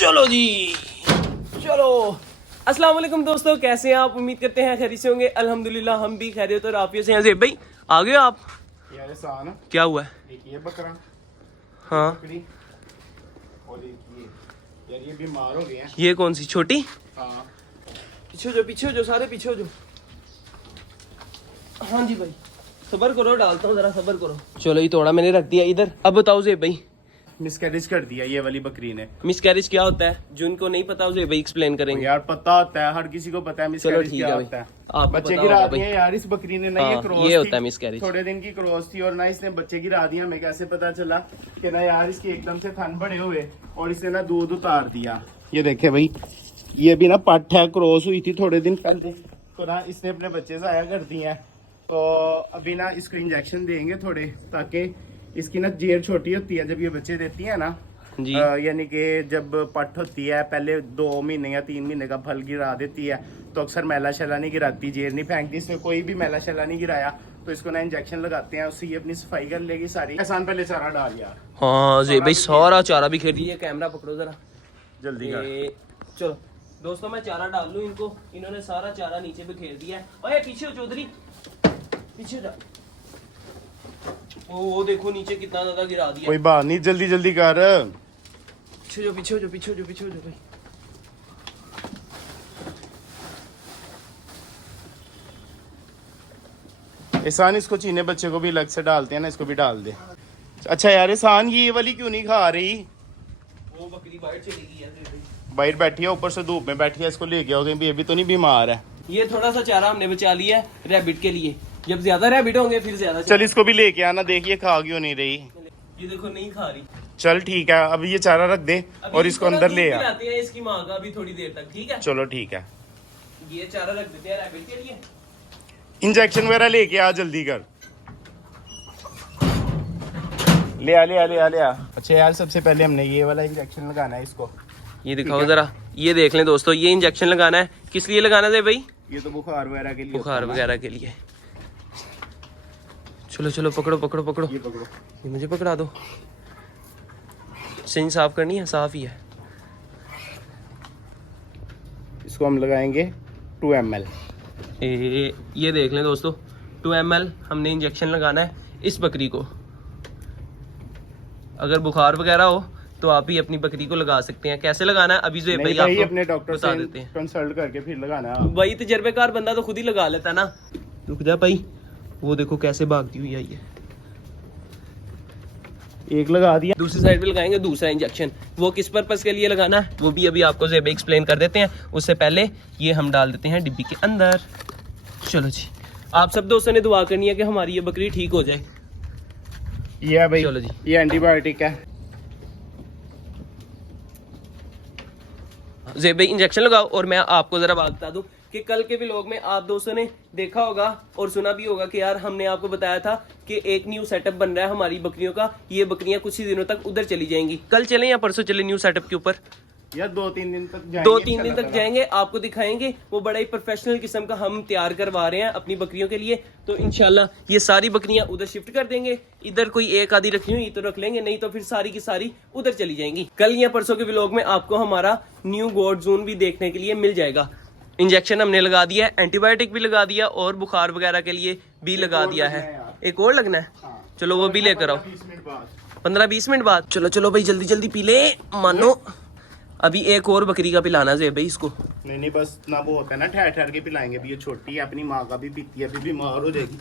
चलो जी, चलो। अस्सलाम वालेकुम दोस्तों, कैसे हैं आप? उम्मीद करते हैं खैरियत से होंगे। अल्हम्दुलिल्लाह हम भी खैरियत और आफियत से हैं। ज़ेब भाई आ गए आप? यार सान क्या हुआ है? एक ये बकरा, हाँ, बकरी और एक ये। यार ये बीमार हो गए हैं। ये कौन सी छोटी? हाँ पीछे हो जो सारे पीछे हो जो। हाँ जी भाई, सबर करो, डालता हूँ जरा, सबर करो। चलो ये थोड़ा मैंने रख दिया इधर। अब बताओ ज़ेब भाई। मिसकैरेज कर दिया ये वाली बकरी ने। मिसकैरेज क्या होता है? जिनको नहीं पता उसे भाई एक्सप्लेन करेंगे। यार पता होता है, हर किसी को पता है मिसकैरेज क्या होता है। आपको बच्चे पता गिरा होगा दिए भाई। यार इस बकरी ने ना। हाँ, ये क्रॉस ये होता है थी, मिसकैरेज। थोड़े दिन की क्रॉस थी और ना इसने बच्चे गिरा दिया। हमें कैसे पता चला कि ना यार इसके एकदम से थन बड़े हुए और इसने ना दूध उतार दिया। ये देखे भाई, ये भी ना पट्ट है, क्रॉस हुई थी थोड़े दिन पहले, तो ना इसने अपने बच्चे जाया कर दिए हैं। तो अभी ना इसको इंजेक्शन देंगे थोड़े, ताकि इसकी ना जेर छोटी होती है जब ये बच्चे देती है ना, जी। यानी कि जब पट होती है पहले 2 महीने या 3 महीने का फल गिरा देती है, तो अक्सर मैला शैला नहीं गिराती, जेर नहीं फेंकती। इसमें कोई भी मैला शैला नहीं गिराया, तो इसको ना इंजेक्शन लगाते हैं, उससे ये अपनी सफाई कर लेगी सारी। एहसान पहले चारा डाल यार। हाँ ज़ेब भाई, सारा चारा भी खेल दिया। कैमरा पकड़ो जरा जल्दी कर। चलो दोस्तों, मैं चारा डाल लूं इनको। इन्होंने सारा चारा नीचे पे खेल दिया है। ओए पीछे हो चौधरी, पीछे जा। वो देखो नीचे कितना ज्यादा गिरा दिया। कोई बात नहीं, जल्दी जल्दी कर। पीछे जो पीछे हो जो पीछे हो जो पीछे हो जो भाई। एहसान इसको चीने बच्चे को भी अलग से डालते हैं ना, इसको भी डाल दे। अच्छा यार एहसान, ये वाली क्यों नहीं खा रही? वो बकरी बाहर चली गई है भाई। बाहर बैठी है, ऊपर से धूप में बैठी है, इसको ले गया हो ये भी तो नहीं बीमार है? ये थोड़ा सा चारा हमने बचा लिया है रैबिट के लिए। जब ज्यादा रैबिट होंगे फिर ज्यादा चल इसको भी लेके आना, देखिए खा क्यों नहीं रही। ये देखो नहीं खा रही। चल ठीक है, अब ये चारा रख दे और इसको अंदर ले आ। खिलाते हैं इसकी माँ का अभी थोड़ी देर तक, ठीक है? चलो ठीक है, ये चारा रख देते हैं रैबिट के लिए। इंजेक्शन वगैरह लेके आ, जल्दी कर। ले आ ले आ ले आ ले आ। अच्छा यार, सबसे पहले हमने ये वाला इंजेक्शन लगाना है इसको। ये दिखाओ जरा, ये देख लें दोस्तों, ये इंजेक्शन लगाना है। किस लिए लगाना है भाई? ये तो बुखार वगैरह के लिए, बुखार वगैरह के लिए। चलो चलो पकड़ो पकड़ो पकड़ो। ये पकड़ो, ये मुझे पकड़ा दो। सिंज साफ करनी है? साफ ही है। इसको हम लगाएंगे 2 ml। ये देख लें दोस्तों, 2 ml हमने इंजेक्शन लगाना है इस बकरी को। अगर बुखार वगैरह हो तो आप ही अपनी बकरी को लगा सकते हैं। कैसे लगाना है अभी ज़ेब भाई आपको अपने डॉक्टर बता से देते हैं। कंसल्ट करके फिर लगाना है। भाई तजर्बेकार बंदा तो खुद ही लगा लेता ना। रुक जा भाई, वो देखो कैसे भागती हुई आई है। एक लगा दिया, दूसरी साइड पे लगाएंगे दूसरा इंजेक्शन। वो किस पर्पस के लिए लगाना है वो भी अभी आपको ज़ेब भाई एक्सप्लेन कर देते हैं। उससे पहले ये हम डाल देते हैं डिब्बी के अंदर। चलो जी, आप सब दोस्तों ने दुआ करनी है कि हमारी ये बकरी ठीक हो जाए। ये है भाई, चलो जी, ये एंटीबायोटिक है। ज़ेब भाई इंजेक्शन लगाओ। और मैं आपको जरा बात बता दूं कि कल के व्लॉग में आप दोस्तों ने देखा होगा और सुना भी होगा कि यार हमने आपको बताया था कि एक न्यू सेटअप बन रहा है हमारी बकरियों का। ये बकरियां कुछ ही दिनों तक उधर चली जाएंगी। कल चलें या परसों चले न्यू सेटअप के ऊपर? यार 2-3 दिन तक जाएंगे, 2-3 दिन तक जाएंगे, आपको दिखाएंगे। वो बड़ा ही प्रोफेशनल किस्म का हम तैयार करवा रहे हैं अपनी बकरियों के लिए। तो इंशाल्लाह ये सारी बकरियां उधर शिफ्ट कर देंगे। इधर कोई एक आधी रखनी हुई तो रख लेंगे, नहीं तो फिर सारी की सारी उधर चली जाएंगी। कल या परसों के व्लॉग में आपको हमारा न्यू गोड जोन भी देखने के लिए मिल जाएगा। इंजेक्शन हमने लगा दिया है, एंटीबायोटिक भी लगा दिया और बुखार वगैरह के लिए भी लगा दिया है। एक और लगना है? चलो वो भी लेकर आओ 15-20 मिनट बाद। चलो चलो भाई जल्दी जल्दी पी ले। मानो अभी एक और बकरी का पिलाना ज़ेब भाई इसको। नहीं बस ना, वो होता है ना, ठहर ठहर के पिलाएंगे। अभी ये छोटी है, अपनी माँ का भी पीती है, अभी बीमार हो जाएगी।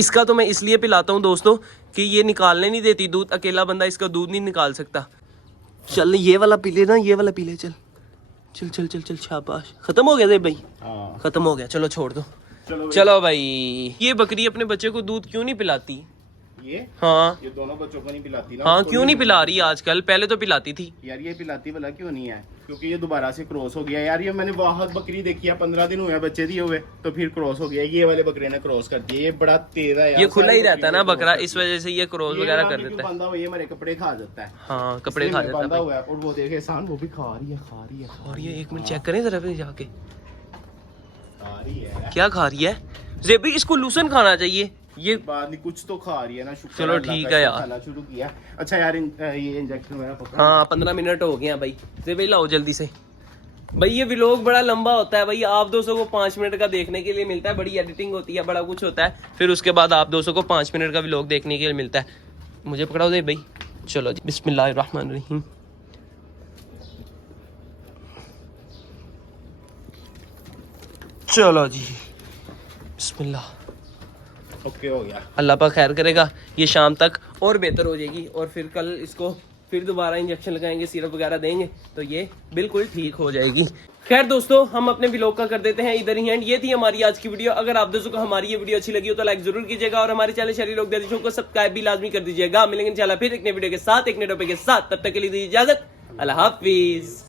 इसका तो मैं इसलिए पिलाता हूँ दोस्तों कि ये निकालने नहीं देती दूध। अकेला बंदा इसका दूध नहीं निकाल सकता। चल ये वाला पी ले ना, ये वाला पी ले। चल चल चल चल चल, शाबाश। खत्म हो गया ज़ेब भाई? हाँ खत्म हो गया, चलो छोड़ दो। चलो भाई। ये बकरी अपने बच्चे को दूध क्यों नहीं पिलाती? ये हाँ ये दोनों बच्चों को नहीं पिलाती ना। हाँ, क्यों नहीं पिला रही आजकल? पहले तो पिलाती थी यार। ये पिलाती भला क्यों नहीं है? क्योंकि ये दोबारा से क्रॉस हो गया यार। ये मैंने बहुत बकरी देखी है, 15 दिन हुए बच्चे दिए हुए, तो फिर क्रॉस हो गया। ये वाले बकरे ने क्रॉस कर दिया। ये बड़ा तेज है यार, ये खुला ही रहता है ना बकरा, इस वजह से ये क्रॉस वगैरह कर देता है। बंधा हुआ, ये हमारे कपड़े खा जाता है। हाँ कपड़े खा जाता बंधा है। हुआ है। और वो देखे एहसान, वो भी खा रही है, खा रही है। और ये एक मिनट चेक करें जरा फिर जाके, खा रही है। क्या खा रही है? ज़ेब भाई इसको लूसन खाना चाहिए, ये बात नहीं, कुछ तो खा रही है ना, शुक्र चलो अल्लाह ठीक का, है इसने यार। खाना शुरू किया। अच्छा यार ये इंजेक्शन मेरा पकड़ा। हाँ 15 मिनट हो गए हैं भाई, से भाई लाओ जल्दी से। भाई ये व्लॉग बड़ा लंबा होता है भाई, आप दोस्तों को 5 मिनट का देखने के लिए मिलता है, बड़ी एडिटिंग होती है, बड़ा कुछ होता है, फिर उसके बाद आप दोस्तों को 5 मिनट का व्लॉग देखने के लिए मिलता है। मुझे पकड़ाओ दे भाई। चलो जी, बिस्मिल्लाहिर्रहमानिर्रहीम। चलो जी, बिस्मिल्लाह। ओके हो गया। अल्लाह पाक खैर करेगा, ये शाम तक और बेहतर हो जाएगी, और फिर कल इसको फिर दोबारा इंजेक्शन लगाएंगे, सिरप वगैरह देंगे, तो ये बिल्कुल ठीक हो जाएगी। खैर दोस्तों, हम अपने व्लॉग का कर देते हैं इधर ही एंड। ये थी हमारी आज की वीडियो। अगर आप दोस्तों को हमारी ये वीडियो अच्छी लगी हो तो लाइक जरूर कीजिएगा, और हमारे चैनल शहरी लोग शो को सब्सक्राइब भी लाजमी कर दीजिएगा। मिलेंगे इंशाल्लाह फिर एक नई वीडियो के साथ, एक नए टॉपिक के साथ। तब तक के लिए दीजिए इजाजत। अल्लाह हाफिज।